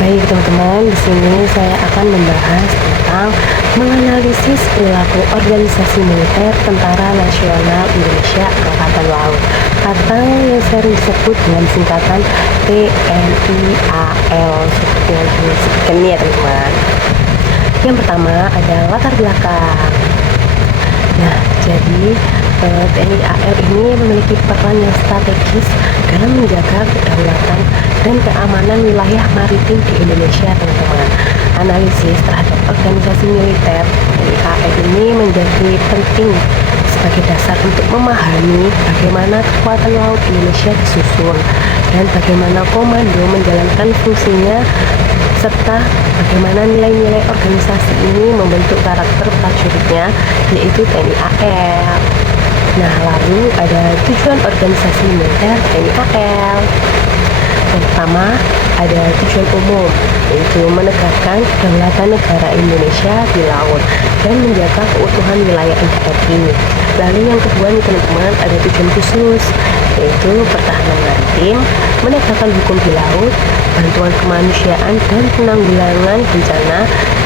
Baik teman-teman, di sini saya akan membahas tentang menganalisis perilaku organisasi militer Tentara Nasional Indonesia Angkatan Laut atau yang sering disebut dengan singkatan TNI AL seperti yang disebutkan ini ya teman-teman. Yang pertama ada latar belakang. Nah, jadi TNI AL ini memiliki peran yang strategis dalam menjaga kedaulatan dan keamanan wilayah maritim di Indonesia, teman-teman. Analisis terhadap organisasi militer TNI AL ini menjadi penting sebagai dasar untuk memahami bagaimana kekuatan laut Indonesia disusun dan bagaimana komando menjalankan fungsinya serta bagaimana nilai-nilai organisasi ini membentuk karakter prajuritnya, yaitu TNI AL. Nah, lalu ada tujuan organisasi militer TNI AL. Yang pertama, ada tujuan umum, yaitu menegakkan kedaulatan negara Indonesia di laut dan menjaga keutuhan wilayah NKRI. Lalu yang kedua nih teman-teman, ada tujuan khusus, yaitu pertahanan maritim, menegakkan hukum di laut, bantuan kemanusiaan dan penanggulangan bencana,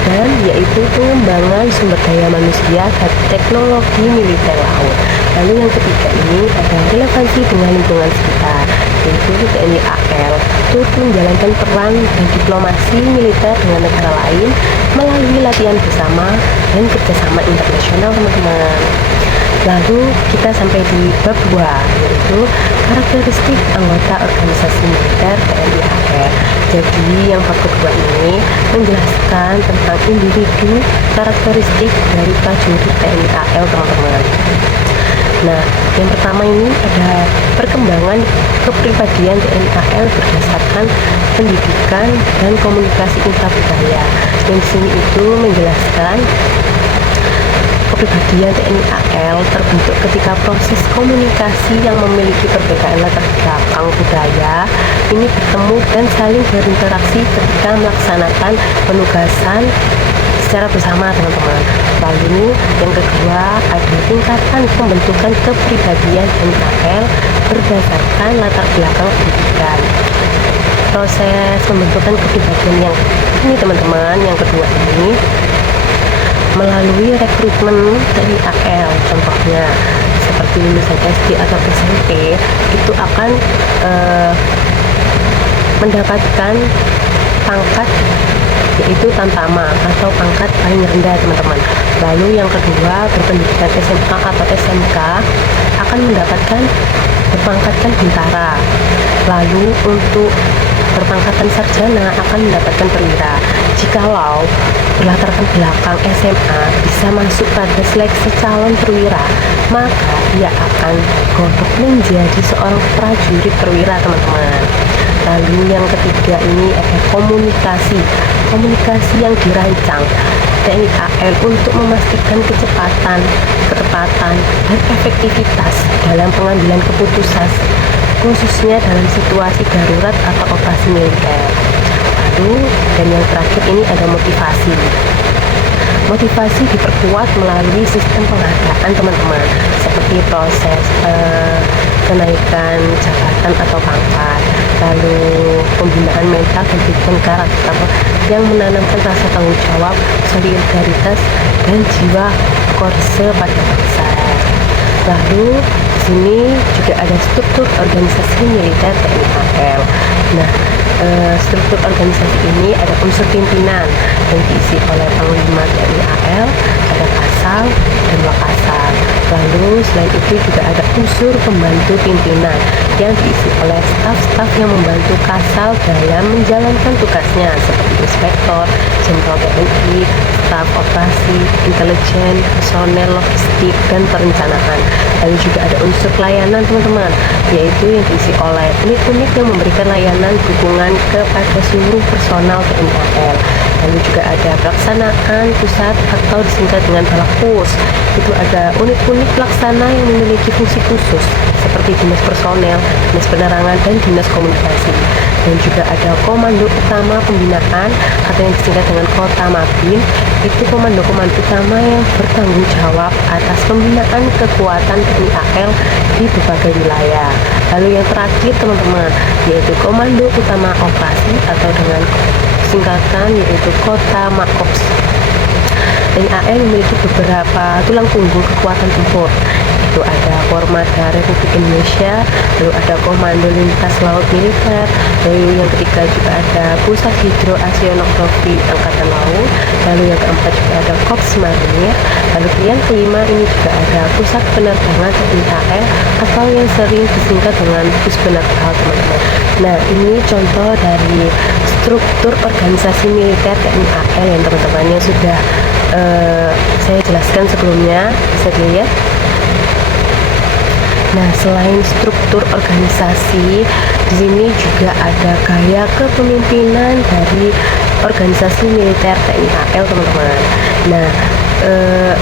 dan yaitu pengembangan sumber daya manusia dan teknologi militer laut. Lalu yang ketiga ini ada relevansi dengan lingkungan sekitar, yaitu TNI AL turut menjalankan peran dan diplomasi militer dengan negara lain melalui latihan bersama dan kerjasama internasional, teman-teman. Lalu kita sampai di bab 2, yaitu karakteristik anggota organisasi militer TNI AL. Jadi yang bab kedua ini menjelaskan tentang individu karakteristik dari prajurit TNI AL, teman-teman. Nah, yang pertama ini ada perkembangan kepribadian TNI AL berdasarkan pendidikan dan komunikasi intrabudaya. Yang di sini itu menjelaskan kepribadian TNI AL terbentuk ketika proses komunikasi yang memiliki perbedaan latar belakang budaya ini bertemu dan saling berinteraksi ketika melaksanakan penugasan secara bersama, teman-teman. Lalu yang kedua ada tingkatan pembentukan kepribadian TNI AL berdasarkan latar belakang pendidikan. Proses pembentukan kepribadian yang ini, teman-teman, yang kedua ini melalui rekrutmen TNI AL. Contohnya seperti lulusan SD atau SMP itu akan mendapatkan pangkat yaitu Tamtama atau pangkat paling rendah, teman-teman. Lalu yang kedua berpendidikan SMA atau SMK akan mendapatkan berpangkatkan bintara. Lalu untuk berpangkatan sarjana akan mendapatkan perwira. Jikalau berlatarkan belakang SMA bisa masuk pada seleksi calon perwira, maka ia akan digodok menjadi seorang prajurit perwira, teman-teman. Lalu yang ketiga ini ada komunikasi yang dirancang TNI AL untuk memastikan kecepatan, ketepatan, dan efektivitas dalam pengambilan keputusan, khususnya dalam situasi darurat atau operasi militer. Lalu, dan yang terakhir ini ada motivasi. Motivasi diperkuat melalui sistem penghargaan, teman-teman, seperti proses kenaikan jabatan atau pangkat, lalu pembinaan mental dan pendidikan karakter yang menanamkan rasa tanggung jawab, solidaritas, dan jiwa korse pada bangsa. Lalu di sini juga ada struktur organisasi militer TNI AL. Nah, struktur organisasi ini ada unsur pimpinan yang diisi oleh Panglima TNI AL, ada Kasal dan Wakasal. Lalu selain itu juga ada unsur pembantu pimpinan yang diisi oleh staf-staf yang membantu Kasal dalam menjalankan tugasnya seperti inspektor, jenderal TNI, staf operasi, intelijen, personel logistik, dan perencanaan. Lalu juga ada unsur pelayanan, teman-teman, yaitu yang diisi oleh unit-unit yang memberikan layanan dukungan kepada seluruh personal TNI AL. Lalu juga ada pelaksanaan pusat atau disingkat dengan Balakpus. Itu ada unit-unit pelaksana yang memiliki fungsi khusus seperti dinas personel, dinas penerangan, dan dinas komunikasi. Dan juga ada komando utama pembinaan atau yang disingkat dengan Kota Mabin. Itu komando-komando utama yang bertanggung jawab atas pembinaan kekuatan TNI AL di berbagai wilayah. Lalu yang terakhir, teman-teman, yaitu Komando Utama Operasi atau dengan singkatan yaitu Kota Makops. TNI AL memiliki beberapa tulang punggung kekuatan tempur. Itu ada Kormada Republik Indonesia, lalu ada Komando Lintas Laut Militer, lalu yang ketiga juga ada Pusat Hidroasionografi Angkatan Laut, lalu yang keempat juga ada Korps Marinir, lalu yang kelima ini juga ada Pusat Penerbangan TNI AL atau yang sering disingkat dengan Puspenerg AL, teman-teman. Nah, ini contoh dari struktur organisasi militer TNI AL yang teman-teman yang sudah saya jelaskan sebelumnya, bisa dilihat. Nah, selain struktur organisasi, di sini juga ada gaya kepemimpinan dari organisasi militer TNI AL, teman-teman. Nah,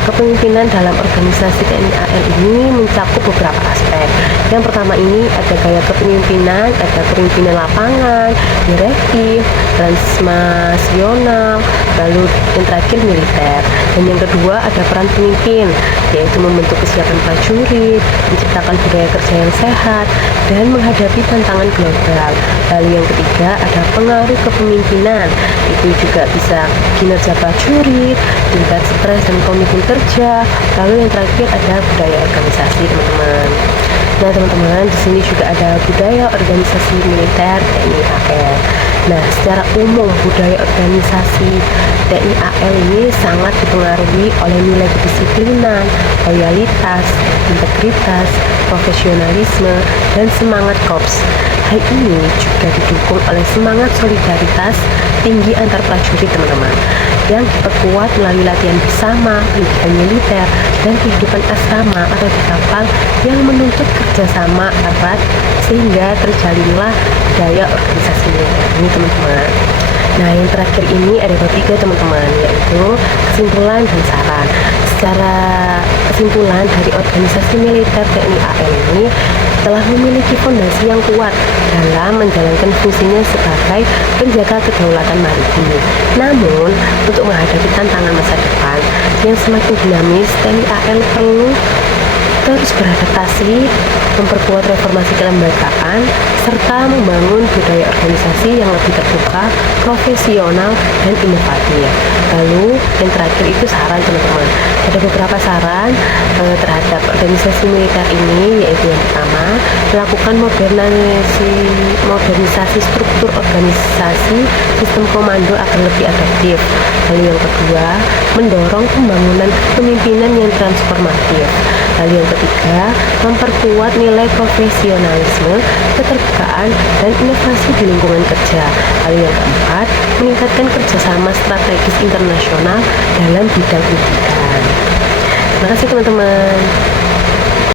kepemimpinan dalam organisasi TNI AL ini mencakup beberapa aspek. Yang pertama ini ada gaya kepemimpinan, ada kepemimpinan lapangan, direktif, transnasional, lalu yang terakhir militer. Dan yang kedua ada peran pemimpin, yaitu membentuk kesiapan prajurit, menciptakan budaya kerja yang sehat, dan menghadapi tantangan global. Lalu yang ketiga ada pengaruh kepemimpinan, itu juga bisa kinerja prajurit, tingkat stres dan komitmen kerja. Lalu yang terakhir ada budaya organisasi, teman-teman. Nah, teman-teman, di sini juga ada budaya organisasi militer TNI AL. Nah, secara umum budaya organisasi TNI AL ini sangat dipengaruhi oleh nilai kedisiplinan, loyalitas, integritas, profesionalisme, dan semangat korps. Hal ini juga didukung oleh semangat solidaritas tinggi antar prajurit, teman-teman, yang diperkuat melalui latihan bersama, pendidikan militer, dan kehidupan asrama atau di kapal yang menuntut kerjasama erat sehingga terjalinlah budaya organisasi militer ini, teman-teman. Nah, yang terakhir ini ada tiga, teman-teman, yaitu kesimpulan dan saran. Secara kesimpulan dari organisasi militer TNI AL ini telah memiliki fondasi yang kuat dalam menjalankan fungsinya sebagai penjaga kedaulatan maritim. Namun, untuk menghadapi tantangan masa depan yang semakin dinamis, TNI AL perlu terus beradaptasi, memperkuat reformasi kelembagaan, serta membangun budaya organisasi yang lebih terbuka, profesional, dan inovatif. Lalu, yang terakhir itu saran, teman-teman. Ada beberapa saran terhadap organisasi militer ini, yaitu yang pertama, melakukan modernisasi struktur organisasi sistem komando agar lebih adaptif. Lalu yang kedua, mendorong pembangunan kepemimpinan yang transformatif. Lalu yang ketiga, memperkuat nilai profesionalisme, keterbukaan, dan inovasi di lingkungan kerja. Lalu yang keempat, meningkatkan kerjasama strategis internasional dalam bidang pendidikan. Terima kasih, teman-teman.